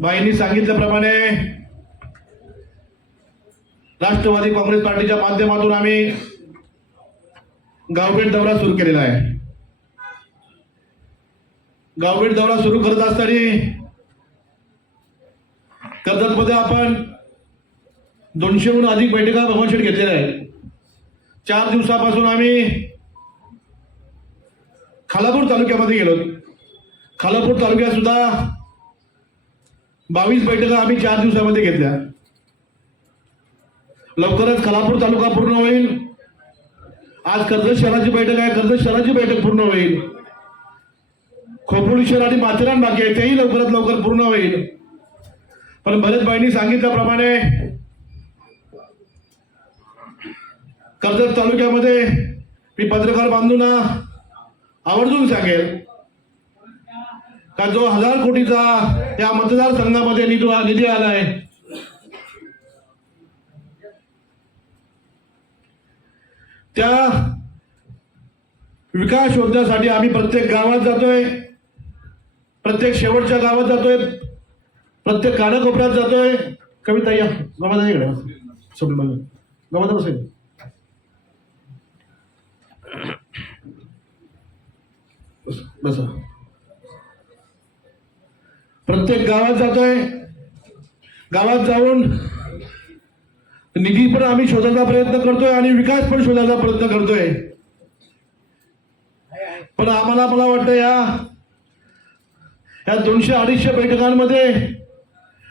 बाईंनी सांगितल्याप्रमाणे राष्ट्रवादी काँग्रेस पार्टीच्या माध्यमातून आम्ही गावभेट दौरा सुरू केलेला आहे. गावभेट दौरा सुरू करत असताना कर्जतमध्ये आपण दोनशेहून अधिक बैठका भगवानशेठ घेतलेल्या आहेत. चार दिवसापासून आम्ही खालापूर तालुक्यामध्ये गेलो. खालापूर तालुक्यात सुद्धा बावीस बैठका आम्ही चार दिवसामध्ये घेतल्या. लवकरच खलापूर तालुका पूर्ण होईल. आज कर्जत शहराची बैठक आहे कर्जत शहराची बैठक पूर्ण होईल. खोपोली शहर आणि माथेरान बाकी आहे तेही लवकरात लवकर पूर्ण होईल. पण बरेच सांगितल्याप्रमाणे कर्जत तालुक्यामध्ये मी पत्रकार बांधूंना आवर्जून सांगेल का जो हजार कोटीचा त्या मतदारसंघामध्ये निधी निधी आलाय त्या विकास शोधण्यासाठी आम्ही प्रत्येक गावात जातोय. प्रत्येक शेवटच्या गावात जातोय. प्रत्येक कानाकोपऱ्यात जातोय. कविता या गमादा इकडे सोडून गमादा बसेल बसा. प्रत्येक गावात जातोय. गावात जाऊन निधी पण आम्ही शोधायचा प्रयत्न करतोय आणि विकास पण शोधायचा प्रयत्न करतोय. पण आम्हाला मला वाटतं या या दोनशे अडीचशे बैठकांमध्ये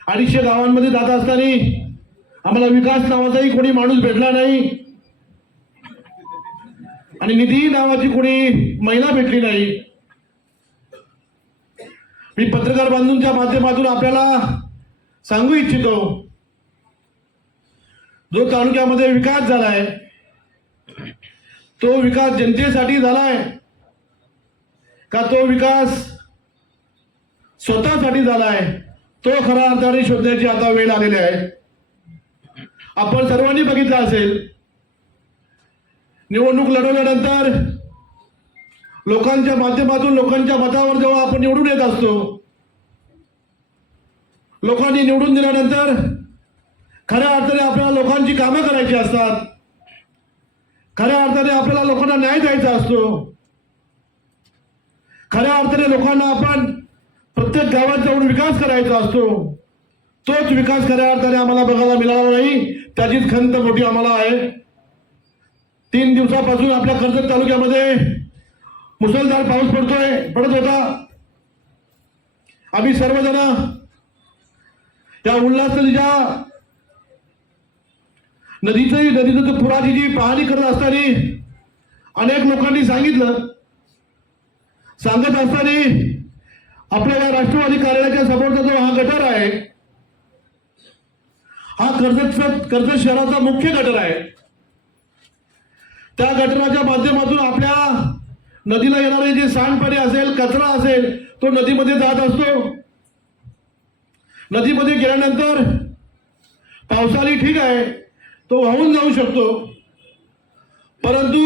अडीचशे गावांमध्ये जात असताना आम्हाला विकास नावाचाही कोणी माणूस भेटला नाही. आणि निधी नावाची कोणी महिला भेटली नाही. मी पत्रकार बांधूंच्या माध्यमातून आपल्याला सांगू इच्छितो जो तालुक्यामध्ये विकास झालाय तो विकास जनतेसाठी झालाय का तो विकास स्वतःसाठी झालाय तो खरा अर्थाने शोधण्याची आता वेळ आलेली आहे. आपण सर्वांनी बघितलं असेल निवडणूक लढवल्यानंतर लोकांच्या माध्यमातून लोकांच्या मतावर जेव्हा आपण निवडून येत असतो लोकांनी निवडून दिल्यानंतर खऱ्या अर्थाने आपल्याला लोकांची कामं करायची असतात. खऱ्या अर्थाने आपल्याला लोकांना न्याय द्यायचा असतो. खऱ्या अर्थाने लोकांना आपण प्रत्येक गावात जाऊन विकास करायचा असतो. तोच विकास खऱ्या अर्थाने आम्हाला बघायला मिळाला नाही. त्याचीच खंत मोठी आम्हाला आहे. तीन दिवसापासून आपल्या कर्जत तालुक्यामध्ये मुसळधार पाऊस पडतोय पडत होता. आम्ही सर्वजण त्या उल्हास नदीच्या नदीचंही नदीचं पुराची जी पाहणी करत असताना अनेक लोकांनी सांगितलं. सांगत असताना आपल्या या राष्ट्रवादी कार्यालयाच्या समोरचा जो हा गटर आहे हा कर्जत कर्जत शहराचा मुख्य गटर आहे. त्या गटराच्या माध्यमातून आपल्या नदीला येणारे जे सांडपाणी असेल कचरा असेल तो नदीमध्ये जात असतो. नदीमध्ये गेल्यानंतर पावसाळी ठीक आहे तो वाहून जाऊ शकतो. परंतु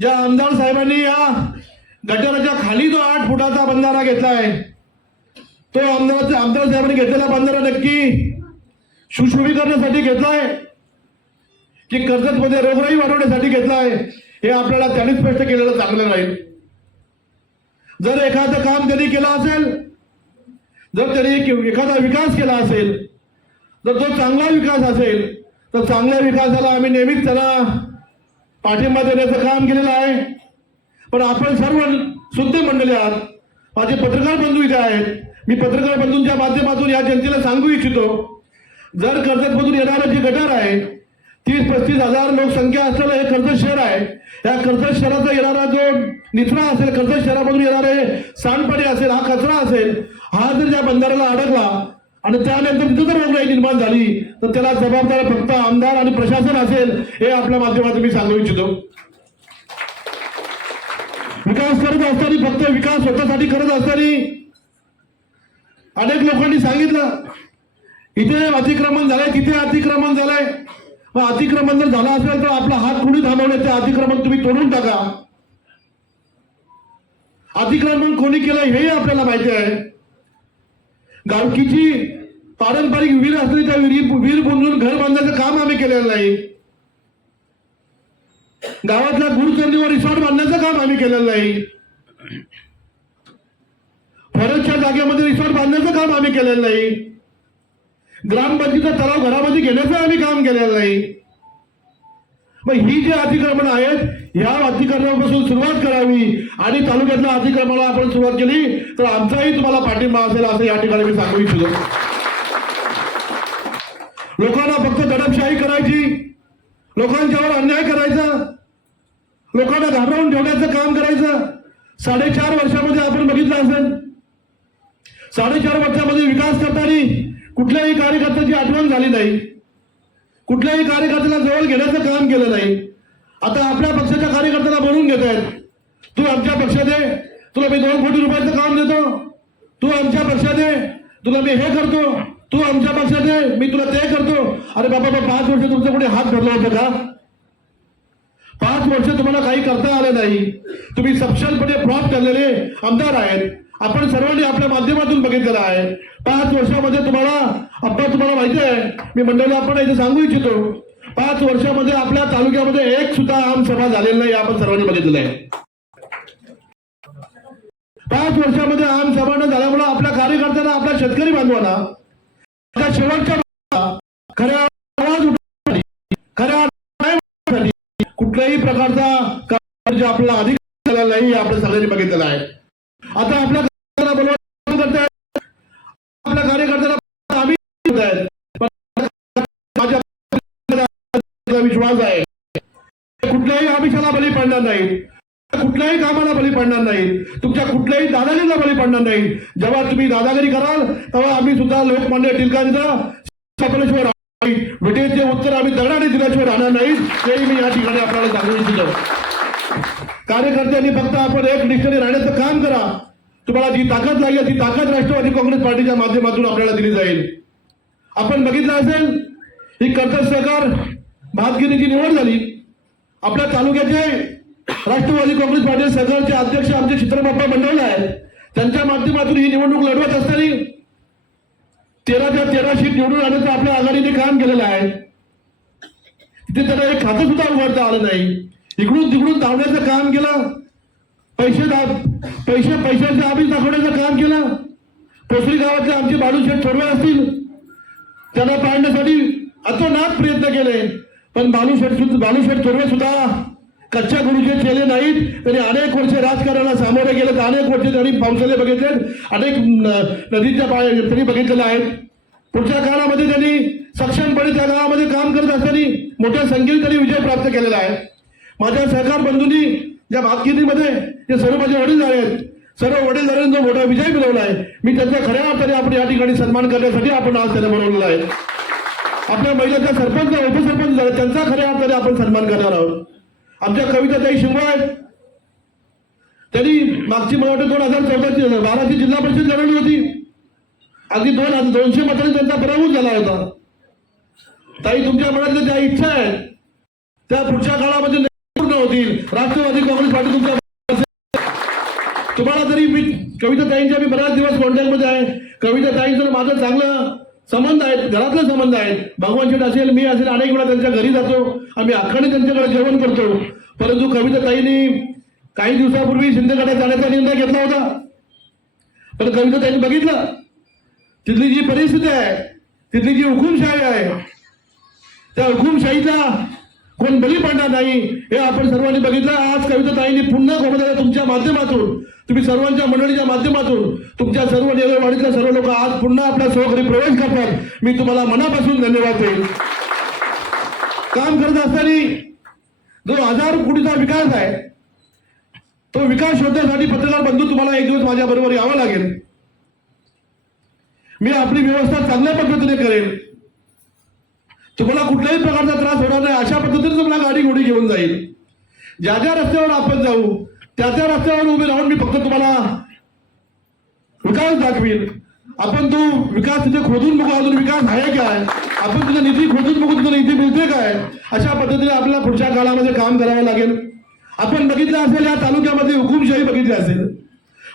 ज्या आमदार साहेबांनी या गटाराच्या खाली जो आठ फुटाचा बंधारा घेतला आहे तो आमदार आमदार साहेबांनी घेतलेला बंधारा नक्की सुशोभीकरणासाठी आहे की कर्जतमध्ये रोगराई वाढवण्यासाठी घेतला आहे हे आपल्याला त्यांनी स्पष्ट केलेलं चांगलं राहील जर एखादं काम त्यांनी केलं असेल जर त्यांनी एखादा विकास केला असेल जर तो चांगला विकास असेल तर चांगल्या विकासाला आम्ही नेहमीच त्याला पाठिंबा देण्याचं काम केलेलं आहे. पण आपण सर्व शुद्ध मंडळी आहात. माझे पत्रकार बंधू इथे आहेत. मी पत्रकार बंधूंच्या माध्यमातून या जनतेला सांगू इच्छितो जर कर्जतमधून येणारं जे गटार आहे तीस पस्तीस हजार लोकसंख्या असलेलं हे कर्जत शहर आहे या कर्जत शहराचा येणारा जो निचरा असेल कर्जत शहरामधून येणारे सांडपाणी असेल हा कचरा असेल हा जर ज्या बंधाऱ्याला अडकला आणि त्यानंतर तिथं जर रोगराई निर्माण झाली तर त्याला जबाबदार फक्त आमदार आणि प्रशासन असेल हे आपल्या माध्यमातून मी सांगू इच्छितो. विकास करत असताना फक्त विकास स्वतःसाठी करत असताना अनेक लोकांनी सांगितलं इथे अतिक्रमण झालंय तिथे अतिक्रमण झालंय. मग अतिक्रमण जर झालं असेल तर आपला हात अतिक्रमण तुम्ही तोडून टाका. अतिक्रमण कोणी केलं हेही आपल्याला माहिती आहे. गावकीची पारंपरिक वीर असली त्या विहीर वीर बुंजून घर बांधण्याचं काम आम्ही केलेलं नाही. गावातल्या गुरुचरणीवर रिसॉर्ट बांधण्याचं काम आम्ही केलेलं नाही. फरजच्या जागेमध्ये रिसॉर्ट बांधण्याचं काम आम्ही केलेलं नाही. ग्रामपंचायतीचा तलाव घरामध्ये घेण्याचं आम्ही काम केलेलं नाही. मग ही जी अतिक्रमण आहेत ह्या अतिक्रमणापासून सुरुवात करावी आणि तालुक्यातल्या अतिक्रमणाला आपण सुरुवात केली तर आमचाही तुम्हाला पाठिंबा असेल असं या ठिकाणी मी सांगू इच्छितो. लोकांना फक्त दडपशाही करायची लोकांच्यावर अन्याय करायचा लोकांना घाबरवून ठेवण्याचं काम करायचं. साडेचार वर्षामध्ये आपण बघितलं असेल. साडेचार वर्षामध्ये विकास करताना कुठल्याही कार्यकर्त्याची आठवण झाली नाही. कुठल्याही कार्यकर्त्याला जवळ घेण्याचं काम केलं नाही. आता आपल्या पक्षाच्या कार्यकर्त्याला बनवून घेत आहेत. तू आमच्या पक्षात आहे तुला मी दोन कोटी रुपयाचं काम देतो. तू आमच्या पक्षात आहे तुला मी हे करतो. तू आमच्या पक्षात आहे मी तुला ते करतो. अरे बाबा बा, पाच वर्ष तुमचं कुठे हात धरला होता का? पाच वर्ष तुम्हाला काही करता आलं नाही. तुम्ही सक्षमपणे फ्रॉड करलेले आमदार आहेत. आपण सर्वांनी आपल्या माध्यमातून बघितलेलं आहे. पाच वर्षामध्ये तुम्हाला अब्बा तुम्हाला माहिती आहे मी मंडळी आपण इथे सांगू इच्छितो पाच वर्षामध्ये आपल्या तालुक्यामध्ये एक सुद्धा आमसभा झालेली नाही आपण सर्वांनी बघितलेलं आहे. पाच वर्षामध्ये आम न झाल्यामुळे आपल्या कार्यकर्त्यांना आपल्या शेतकरी बांधवांना त्या शेवटच्या खऱ्या आवाज खऱ्या कुठल्याही प्रकारचा कार्य म्हणजे आपल्याला अधिक झालेला नाही आपण सगळ्यांनी बघितलेला आहे. आता आपल्या कार्यकर्त्यांना बोलवून करतायत आपल्या कार्यकर्त्यांना आम्ही आहेत. माझ्या विश्वास आहे. कुठल्याही आमिषाला बळी पडणार नाही कुठल्याही कामाला बळी पडणार नाही तुमच्या कुठल्याही दादागिरीला बळी पडणार नाही जेव्हा तुम्ही दादागिरी कराल तेव्हा आम्ही सुद्धा लोकमान्य टिळकांचा सफलेश्वर विटेचे उत्तर आम्ही दगडाने दिल्याशिवाय राहणार नाही तेही मी या ठिकाणी आपल्याला सांगू इच्छितो. कार्यकर्त्यांनी फक्त आपण एक निष्ठेने राहण्याचं काम करा. तुम्हाला जी ताकद लागेल ती ताकद राष्ट्रवादी काँग्रेस पार्टीच्या माध्यमातून आपल्याला दिली जाईल. आपण बघितलं असेल ही कर्तव्य सरकार भातगिरीची निवड झाली. आपल्या तालुक्याचे राष्ट्रवादी काँग्रेस पार्टी सरकारचे अध्यक्ष आमचे चित्रबाप्पा मंडळ आहेत. त्यांच्या माध्यमातून ही निवडणूक लढवत असताना तेराच्या तेरा सीट निवडून आल्याचं आपल्या आघाडीने काम केलेलं आहे. तिथे त्यांना एक खातं सुद्धा उघडता आलं नाही. इकडून तिकडून धावण्याचं काम केलं. पैसे दा- पैसे पैशाचे आभिस दाखवण्याचं काम केलं. पोसरी गावातले आमचे बालूशेठ थोडवे असतील. त्यांना पाळण्यासाठी अतोनात प्रयत्न केले. पण बालूशेठ सुद्धा बालूशेठ थोरवे सुद्धा कच्च्या गुरुचे केले नाहीत. त्यांनी अनेक वर्षे राजकारणाला सामोरे गेले. अनेक वर्षे त्यांनी पावसाले बघितले. अनेक नदीच्या पाय त्यांनी बघितलेले आहेत. पुढच्या काळामध्ये त्यांनी सक्षमपणे त्या गावामध्ये काम करत असताना मोठ्या संख्येने त्यांनी विजय प्राप्त केलेला आहे. माझ्या सहकार बंधूंनी या भातगिरीमध्ये हे सर्व माझे वडील आहेत सर्व वडीलधाऱ्यांनी जो मोठा विजय मिळवला आहे. मी त्यांचा खऱ्या अर्थाने आपण या ठिकाणी सन्मान करण्यासाठी आपण आज त्यांना बोलवलेला आहे. आपल्या महिलाचा सरपंच उपसरपंच झाला त्यांचा खऱ्या अर्थाने आपण सन्मान करणार आहोत. आमच्या कविताताई शिंगो आहेत. त्यांनी मागची मला वाटतं दोन हजार चौदाची बाराची जिल्हा परिषद लढवली होती. अगदी दोन हजार दोनशे मतांनी त्यांचा पराभूत झाला होता. ताई तुमच्या मनातल्या ज्या इच्छा आहेत त्या पुढच्या काळामध्ये पूर्ण होतील. राष्ट्रवादी काँग्रेस पार्टी तुमच्या तुम्हाला तरी मी कविता ताईंच्या मी बऱ्याच दिवस कॉन्टॅक्टमध्ये आहे. कविता ताईंचं माझं चांगलं संबंध आहेत घरातले संबंध आहेत भगवान शेठ असेल मी असेल अनेक वेळा त्यांच्या घरी जातो. आम्ही अखंड त्यांच्याकडे जेवण करतो. परंतु कविता ताईंनी काही दिवसापूर्वी शिंदेकडे जाण्याचा निर्णय घेतला होता. पण कविता ताईंनी बघितलं. तिथली जी परिस्थिती आहे तिथली जी हुकुमशाही आहे त्या हुकुमशाहीचा कोण बली पडणार नाही. हे आपण सर्वांनी बघितलं. आज कविता ताईंनी पुन्हा गोमदाला तुमच्या माध्यमातून तुम्ही सर्वांच्या मंडळीच्या माध्यमातून तुमच्या सर्व नेलवाडीतल्या सर्व लोक आज पुन्हा आपल्या सहकारी प्रवेश करतात. मी तुम्हाला मनापासून धन्यवाद देईल काम करत असताना जो हजार कोटीचा विकास आहे तो विकास शोधण्यासाठी पत्रकार बंधू तुम्हाला एक दिवस माझ्या बरोबर यावं लागेल. मी आपली व्यवस्था चांगल्या पद्धतीने करेन. तुम्हाला कुठल्याही प्रकारचा त्रास होणार नाही. अशा पद्धतीने तुम्हाला गाडी घोडी घेऊन जाईल. ज्या ज्या रस्त्यावर आपण जाऊ त्या त्या रस्त्यावर उभे राहून मी फक्त तुम्हाला विकास दाखवीन. आपण तो विकास तिथे खोदून बघू अजून विकास आहे काय? आपण तिथे निधी खोदून बघू तिथे निधी मिळते काय? अशा पद्धतीने आपल्याला पुढच्या काळामध्ये काम करावं लागेल. आपण बघितलं असेल या तालुक्यामध्ये हुकुमशाही बघितली असेल.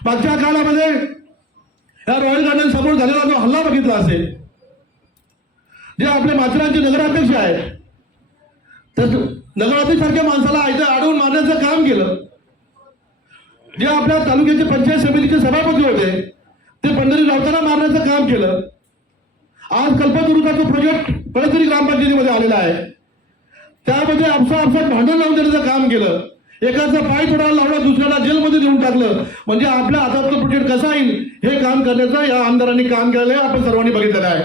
मागच्या काळामध्ये या रॉयल गार्डन समोर झालेला जो हल्ला बघितला असेल जे आपल्या माथेरानचे नगराध्यक्ष आहेत तर नगराध्यक्ष सारख्या माणसाला इथं अडवून मारण्याचं काम केलं. जे आपल्या तालुक्याचे पंचायत समितीचे सभापती होते ते पंढरी रावताना मारण्याचं काम केलं. आज कल्पतरुचा तो प्रोजेक्ट परतरी ग्रामपंचायतीमध्ये आलेला आहे. त्यामध्ये आपसा आपसात भांडण लावून देण्याचं काम केलं. एकाचा पाय थोडा लावला दुसऱ्याला जेलमध्ये देऊन टाकलं. म्हणजे आपल्या हातातलं प्रोजेक्ट कसा येईल हे काम करण्याचं या आमदारांनी काम केलेलं आहे आपण सर्वांनी बघितलेलं आहे.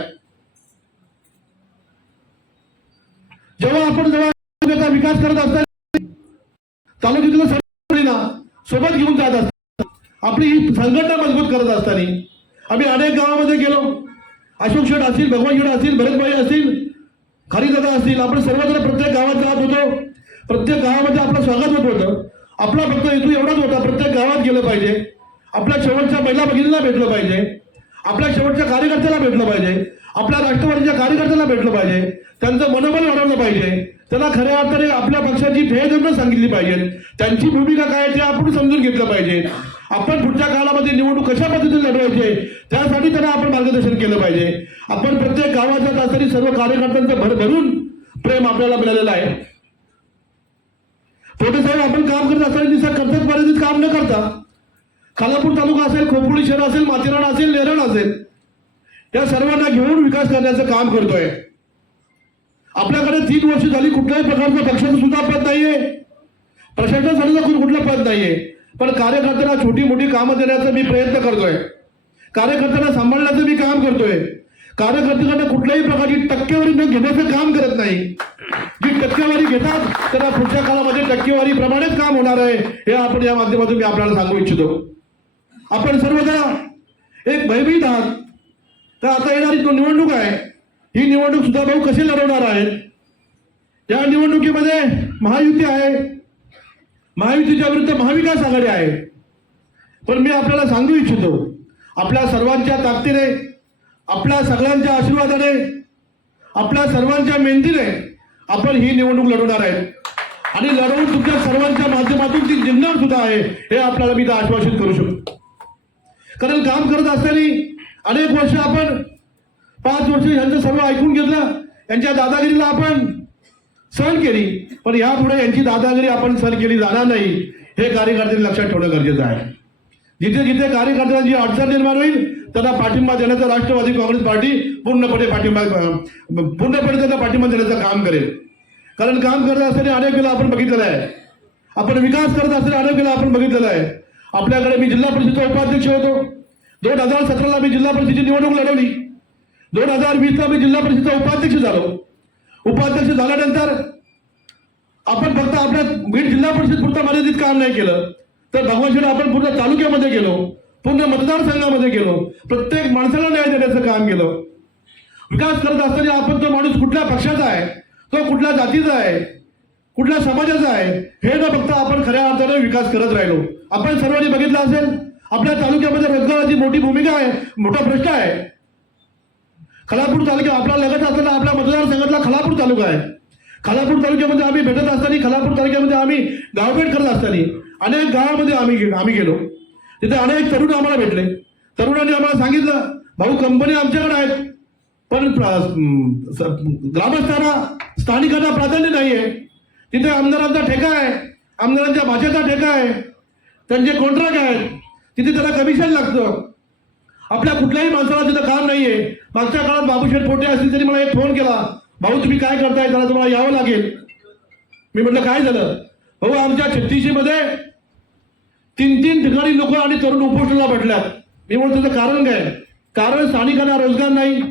जेव्हा आपण जेव्हा विकास करत असताना तालुक्यातल्या सर्वांना सोबत घेऊन जात असताना आपली ही संघटना मजबूत करत असताना आम्ही अनेक गावामध्ये गेलो. अशोक शेठ असतील भगवान शेठ असतील भरतभाई असतील खारीदादा असतील आपण सर्वजण प्रत्येक गावात जात होतो. प्रत्येक गावामध्ये आपलं स्वागत होत होतं. आपला फक्त हेतू एवढाच होता प्रत्येक गावात गेलं पाहिजे. आपल्या शेवटच्या महिला भगिनीला भेटलं पाहिजे. आपल्या शेवटच्या कार्यकर्त्याला भेटलं पाहिजे. आपल्या राष्ट्रवादीच्या कार्यकर्त्याला भेटलं पाहिजे. त्यांचं मनोबल वाढवलं पाहिजे. त्यांना खऱ्या अर्थाने आपल्या पक्षाची ध्येयधोरणं सांगितली पाहिजे. त्यांची भूमिका काय आहे ते आपण समजून घेतलं पाहिजे. आपण पुढच्या काळामध्ये निवडणूक कशा पद्धतीने लढवायचे त्यासाठी त्यांना आपण मार्गदर्शन केलं पाहिजे. आपण प्रत्येक गावाच्या जात सर्व कार्यकर्त्यांचं भर भरून प्रेम आपल्याला मिळालेलं आहे. पोटे साहेब आपण काम करत असताना दिसा मर्यादित काम न करता खालापूर तालुका असेल खोपोळी शहर असेल माथेरान असेल नेरण असेल या सर्वांना घेऊन विकास करण्याचं काम करतोय. आपल्याकडे तीन वर्ष झाली कुठल्याही प्रकारचं पक्षाचं सुद्धा पद नाहीये. प्रशासनासाठी कुठलं पद नाहीये. पण कार्यकर्त्यांना छोटी मोठी कामं देण्याचा मी प्रयत्न करतोय. कार्यकर्त्यांना सांभाळण्याचं मी काम करतोय. कार्यकर्त्यांना कुठल्याही प्रकारची टक्केवारी न घेण्याचं काम करत नाही. जी टक्केवारी घेतात त्यांना पुढच्या काळामध्ये टक्केवारी प्रमाणेच काम होणार आहे हे आपण या माध्यमातून मी आपल्याला सांगू इच्छितो. आपण सर्वजण एक भयभीत आहात. तर आता येणारी तो निवडणूक आहे ही निवडणूक सुद्धा भाऊ कशी लढवणार आहेत या निवडणुकीमध्ये महायुती आहे. महायुतीच्या विरुद्ध महाविकास आघाडी आहे. पण मी आपल्याला सांगू इच्छितो आपल्या सर्वांच्या ताकदीने आपल्या सगळ्यांच्या आशीर्वादाने आपल्या सर्वांच्या मेहनतीने आपण ही निवडणूक लढवणार आहे. आणि लढवून तुमच्या सर्वांच्या माध्यमातून ती जिंकणार सुद्धा आहे हे आपल्याला मी आश्वासित करू शकतो. कारण काम करत असताना अनेक वर्ष आपण पाच वर्ष यांचं सर्व ऐकून घेतलं यांच्या दादागिरीला आपण सहन केली. पण यापुढे यांची दादागिरी आपण सहन केली जाणार नाही हे कार्यकर्त्यांनी लक्षात ठेवणं गरजेचं आहे. जिथे जिथे कार्यकर्त्यांची अडचण निर्माण होईल त्यांना पाठिंबा देण्याचा राष्ट्रवादी काँग्रेस पार्टी पूर्णपणे पाठिंबा पूर्णपणे त्यांना पाठिंबा देण्याचं काम करेल. कारण काम करत असताना अनेक वेळा आपण बघितलेलं आहे. आपण विकास करत असताना अनेक वेळा आपण बघितलेलं आहे. आपल्याकडे मी जिल्हा परिषदेचा उपाध्यक्ष होतो. दोन हजार सतराला मी जिल्हा परिषदेची निवडणूक लढवली. दोन हजार वीसला मी जिल्हा परिषदचा उपाध्यक्ष झालो. उपाध्यक्ष झाल्यानंतर आपण फक्त आपल्या बीड जिल्हा परिषद पुरता मर्यादित काम नाही केलं. तर भगवानशिवाय आपण पूर्ण तालुक्यामध्ये गेलो. पूर्ण मतदारसंघामध्ये गेलो. प्रत्येक माणसाला न्याय देण्याचं काम केलं. विकास करत असताना आपण तो माणूस कुठल्या पक्षाचा आहे? तो कुठल्या जातीचा आहे? कुठल्या समाजाचा आहे? हे न बघता आपण खऱ्या अर्थाने विकास करत राहिलो. आपण सर्वांनी बघितलं असेल आपल्या तालुक्यामध्ये रोजगाराची मोठी भूमिका आहे मोठा प्रश्न आहे. खलापूर तालुका आपला लगत असताना आपल्या मतदारसंघातला खलापूर तालुका आहे. खलापूर तालुक्यामध्ये आम्ही भेटत असताना खलापूर तालुक्यामध्ये आम्ही गावभेट करत असताना अनेक गावामध्ये आम्ही आम्ही गेलो. तिथे अनेक तरुण आम्हाला भेटले. तरुणांनी आम्हाला सांगितलं भाऊ कंपनी आमच्याकडे आहेत पण स- ग्रामस्थांना स्थानिकांना प्राधान्य नाहीये. तिथे आमदारांचा ठेका आहे आमदारांच्या भाषेचा ठेका आहे त्यांचे कॉन्ट्रॅक्ट आहेत. तिथे त्याला कमिशन लागतं. आपल्या कुठल्याही माणसाला तिथं काम नाहीये. मागच्या काळात बाबूशेठ पोटे असतील तरी मला एक फोन केला. भाऊ तुम्ही काय करताय? त्याला तुम्हाला यावं लागेल. मी म्हटलं काय झालं? भाऊ आमच्या छत्तीसशे तीन तीन ठिकाणी लोक आणि तरुण उपोषणाला भेटल्यात. मी म्हणतो त्याचं कारण काय? कारण स्थानिकांना रोजगार नाही.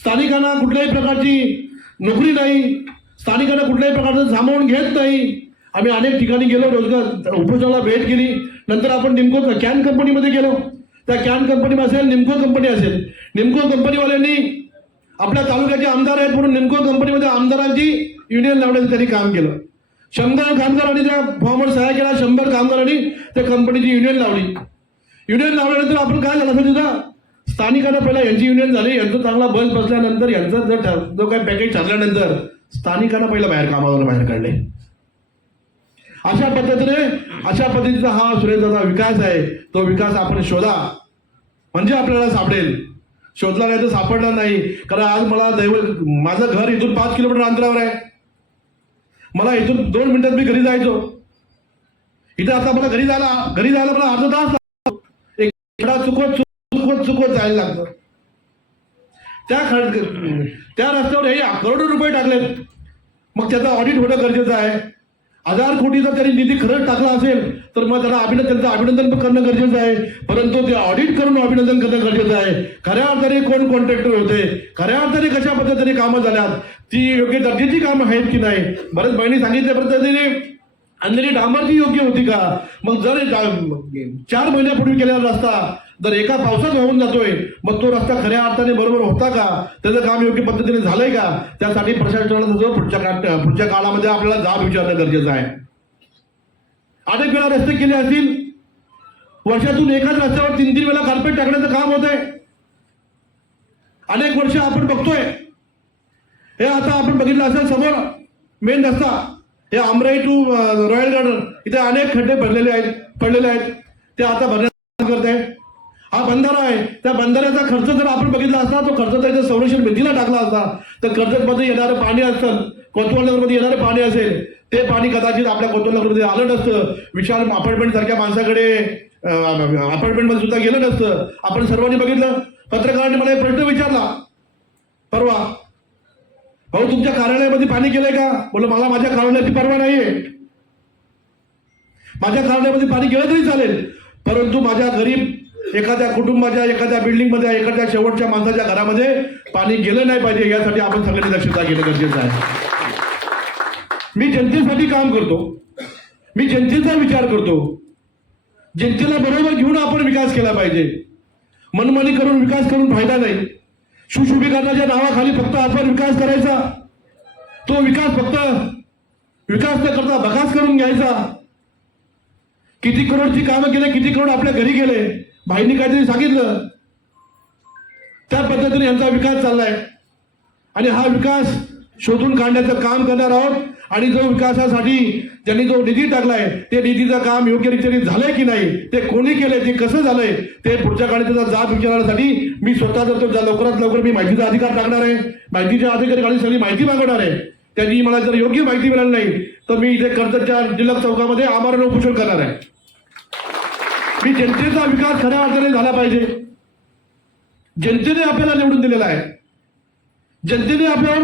स्थानिकांना कुठल्याही प्रकारची नोकरी नाही. स्थानिकांना कुठल्याही प्रकारचं सामावून घेत नाही. आम्ही अनेक ठिकाणी गेलो रोजगार उपोषणाला भेट केली. नंतर आपण नेमकं कॅन कंपनीमध्ये गेलो. त्या कॅन कंपनी असेल निमको कंपनी असेल. निमको कंपनीवाल्यांनी आपल्या तालुक्याचे आमदार आहेत म्हणून निमको कंपनीमध्ये आमदारांची युनियन लावण्याचं त्यांनी काम केलं. शंभर कामगारांनी त्या फॉर्मवर सहाय्य केला शंभर कामगारांनी त्या कंपनीची युनियन लावली. युनियन लावल्यानंतर आपण काय झालं असेल तिथं? स्थानिकांना पहिला यांची युनियन झाली यांचं चांगला बस बसल्यानंतर यांचा जर जो काही पॅकेज ठरल्यानंतर स्थानिकांना पहिलं बाहेर कामावर बाहेर काढले. अशा पद्धतीने अशा पद्धतीचा हा सुरेंद्रचा विकास आहे तो विकास आपण शोधा. म्हणजे आपल्याला सापडेल. शोधला नाही तर सापडणार नाही. कारण आज मला दैव माझं घर इथून पाच किलोमीटर अंतरावर आहे. मला इथून दोन मिनिटात मी घरी जायचो. इथं आता मला घरी जायला घरी जायला मला अर्धा तास लागतो. एक खडा चुकवत चुकवत चुकवत जायला लागतं. त्या खड त्या रस्त्यावर हे करोडो रुपये टाकलेत. मग त्याचा ऑडिट होणं गरजेचं आहे. हजार कोटीचा तरी निधी खरंच टाकला असेल तर मग त्याला अभिनंदन त्यांचं अभिनंदन करणं गरजेचं आहे. परंतु ते ऑडिट करून अभिनंदन करणं गरजेचं आहे. खऱ्या अर्थाने कोण कॉन्ट्रॅक्टर होते? खऱ्या अर्थाने कशा पद्धतीने कामं झाल्यात? ती योग्य दर्जेची कामं आहेत की नाही? बरेच बहिणी सांगितल्या पद्धतीने अंजली डांबरची योग्य होती का? मग जर चार महिन्यापूर्वी केलेला रस्ता जर एका पावसात वाहून जातोय मग तो रस्ता खऱ्या अर्थाने बरोबर होता का? त्याचं काम योग्य पद्धतीने झालंय का? त्यासाठी प्रशासनाला पुढच्या काळ पुढच्या काळामध्ये आपल्याला जाब विचारणं गरजेचं आहे. अनेक वेळा रस्ते केले असतील. वर्षातून एकाच रस्त्यावर तीन तीन वेळा कार्पेट टाकण्याचं काम होत आहे अनेक वर्ष आपण बघतोय. हे आता आपण बघितलं असेल समोर मेन रस्ता हे अमराई टू रॉयल गार्डन इथे अनेक खड्डे भरलेले आहेत पडलेले आहेत. ते आता भरण्याचं काम करत आहे हा बंधारा आहे. त्या बंधाऱ्याचा खर्च जर आपण बघितला असता तो खर्च त्याच्या संरक्षण भिंतीला टाकला असता. तर कर्जतमध्ये येणारं पाणी असतं कोतवालनगरमध्ये येणारं पाणी असेल ते पाणी कदाचित आपल्या कोतवालनगरमध्ये आलं नसतं. विशाल अपार्टमेंट सारख्या माणसाकडे अपार्टमेंटमध्ये सुद्धा गेलं नसतं. आपण सर्वांनी बघितलं. पत्रकारांनी मला एक प्रश्न विचारला. परवा भाऊ तुमच्या कार्यालयामध्ये पाणी गेलंय का? बोल मला माझ्या कार्यालयाची परवा नाहीये. माझ्या कार्यालयामध्ये पाणी गेलं तरी चालेल. परंतु माझ्या गरीब एखाद्या कुटुंबाच्या एखाद्या बिल्डिंगमध्ये एखाद्या शेवटच्या माणसाच्या घरामध्ये पाणी गेलं नाही पाहिजे यासाठी आपण सगळ्यांनी दक्षता घेणं गरजेचं आहे. मी जनतेसाठी काम करतो. मी जनतेचा विचार करतो. जनतेला बरोबर घेऊन आपण विकास केला पाहिजे. मनमानी करून विकास करून फायदा नाही. सुशुभीकरणाच्या नावाखाली फक्त आपण विकास करायचा. तो विकास फक्त विकास न करता बकास करून घ्यायचा. किती करोडची कामं केले किती करोड आपल्या घरी गेले. भाईंनी काहीतरी सांगितलं. त्या पद्धतीने यांचा विकास चाललाय. आणि हा विकास शोधून काढण्याचं काम करणार आहोत. आणि जो विकासासाठी ज्यांनी जो निधी टाकलाय ते निधीचं काम योग्य रीतीने झालंय की नाही ते कोणी केलंय ते कसं झालंय ते पुढच्या काळात त्याचा जाब विचारण्यासाठी मी स्वतः जर तो लवकरात लवकर मी माहितीचा अधिकार टाकणार आहे माहितीच्या अधिकाऱ्याकडे सगळी माहिती मागवणार आहे त्यांनी मला जर योग्य माहिती मिळाली नाही तर मी इथे कर्जतच्या जिल्हा चौकामध्ये आमरण उपोषण करणार आहे. की जनतेचा विकास खऱ्या अर्थाने झाला पाहिजे. जनतेने आपल्याला निवडून दिलेला आहे. जनतेने आपल्यावर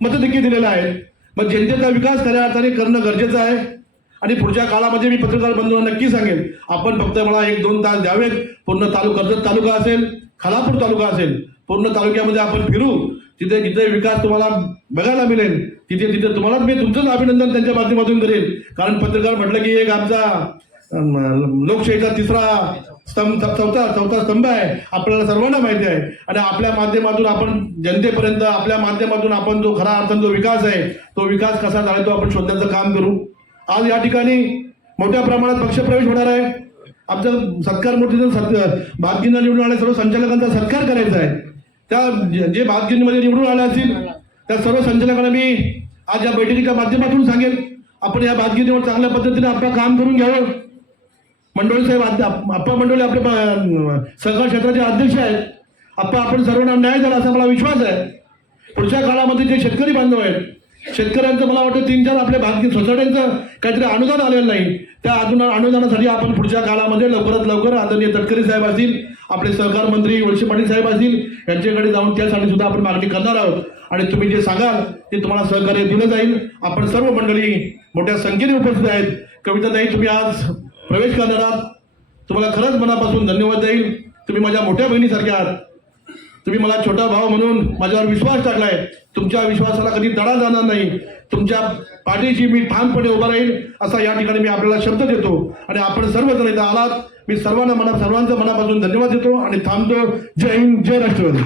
मत दिलेला दिलेलं आहे. मग जनतेचा विकास खऱ्या अर्थाने करणं गरजेचं आहे. आणि पुढच्या काळामध्ये मी पत्रकार बंधूंना नक्की सांगेन आपण फक्त मला एक दोन तास द्यावेत. पूर्ण तालुका कर्जत तालुका असेल खालापूर तालुका असेल पूर्ण तालुक्यामध्ये आपण फिरू. तिथे जिथे विकास तुम्हाला बघायला मिळेल तिथे तिथे तुम्हाला मी तुमचंच अभिनंदन त्यांच्या माध्यमातून करेन. कारण पत्रकार म्हटलं की एक आमचा लोकशाहीचा तिसरा स्तंभ चौथा चौथा स्तंभ आहे. आपल्याला सर्वांना माहिती आहे. आणि आपल्या माध्यमातून आपण जनतेपर्यंत आपल्या माध्यमातून आपण जो खरा अर्थान जो विकास आहे तो विकास कसा झाला तो आपण शोधण्याचं काम करू. आज या ठिकाणी मोठ्या प्रमाणात पक्षप्रवेश होणार आहे. आमचं सत्कार मोठी सत् निवडून आल्या सर्व संचालकांचा सत्कार करायचा आहे. त्या जे- जे निवडून आले असतील त्या सर्व संचालकांना मी आज या बैठकीच्या माध्यमातून सांगेल आपण या भातगिरीवर चांगल्या पद्धतीने आपलं काम करून घ्यावं. मंडळी साहेब आप्पा मंडळी आपले सहकार क्षेत्राचे अध्यक्ष आहेत. आप्पा आपण सर्वांना न्याय झाला असा मला विश्वास आहे. पुढच्या काळामध्ये जे शेतकरी बांधव आहेत शेतकऱ्यांचं मला वाटतं तीन चार आपल्या भारतीय सोसायट्यांचं काहीतरी अनुदान आलेलं नाही. त्या अनुदान अनुदानासाठी आपण पुढच्या काळामध्ये लवकरात लवकर आदरणीय तटकरी साहेब असतील आपले सहकार मंत्री वळसे पाटील साहेब असतील यांच्याकडे जाऊन त्यासाठी सुद्धा आपण मागणी करणार आहोत. आणि तुम्ही जे सांगाल ते तुम्हाला सहकार्य दिलं जाईल. आपण सर्व मंडळी मोठ्या संख्येने उपस्थित आहेत. कविताताई तुम्ही आज प्रवेश करणार आहात. तुम्हाला खरंच मनापासून धन्यवाद देईल. तुम्ही माझ्या मोठ्या बहिणीसारख्या आहात. तुम्ही मला छोटा भाव म्हणून माझ्यावर विश्वास टाकलाय. तुमच्या विश्वासाला कधी तडा जाणार नाही. तुमच्या पाठीशी मी ठामपणे उभा राहील असा या ठिकाणी मी आपल्याला शब्द देतो. आणि आपण सर्वजण इथं आलात. मी सर्वांना मना सर्वांचा मनापासून धन्यवाद देतो आणि थांबतो. जय हिंद जय राष्ट्रवादी.